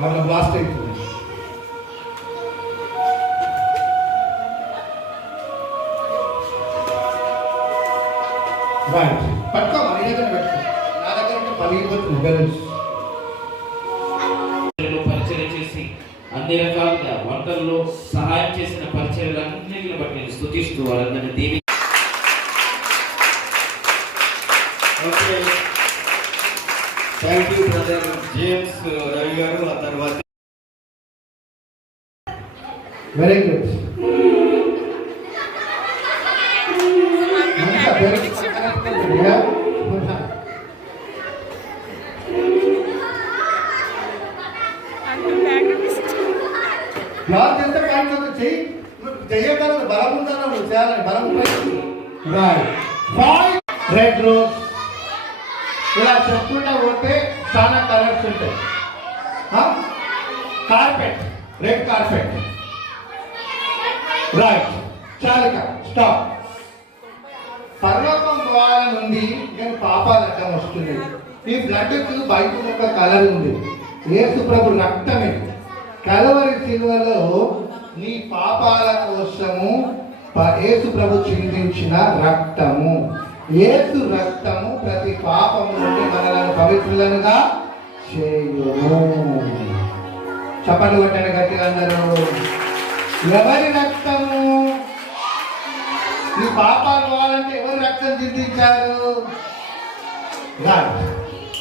వాళ్ళ బ్లాస్ట్ అవుతుంది. పట్టుకో మన దగ్గర పెట్టుకో, నా దగ్గర పలిగిపోతుంది బ్యాలెన్స్. పరిచయం చేసి అన్ని రకాలుగా వంటల్లో సహాయం చేసిన పరిచయాలన్నింటిని బట్టి నేను స్తుతిస్తూ వారందరినీ దీవి. Thank you brother James Ravi గారు. ఆ తర్వాత వెరీ గుడ్. క్లాత్ ఎంత కాదు చెయ్యి, చెయ్యగలదు, బలం ఉందన్నా నువ్వు చేయాలని, బలం రెడ్ రోజ్. ఇలా చెప్పుకుంటా పోతే చాలా కలర్స్ ఉంటాయి. Carpet, red carpet. రైట్, చాలిక స్టాప్. పర్లోకం ద్వార నుండి నేను పాపాల అడ్డం వస్తుంది. ఈ బ్లడ్కి బైబిల్ ఒక కలర్ ఉంది. యేసు ప్రభు రక్తమే కలవరి శిలువలో నీ పాపాల కోసము యేసు ప్రభు చిందించిన రక్తము. యేసు రక్తము ప్రతి పాపము నుండి మనలను పవిత్రులనుగా చేయును. చప్పట్లు కొట్టండి గట్టిగా అందరూ. ఎవరి రక్తము? నీ పాపాలు పోవాలంటే ఎవరు రక్తం చిందించారు?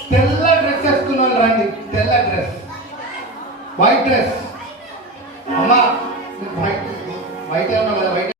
తెల్ల డ్రెస్ వేసుకున్న వాళ్ళు రండి. తెల్ల డ్రెస్, వైట్ డ్రెస్. అమ్మా వైట్ వైట్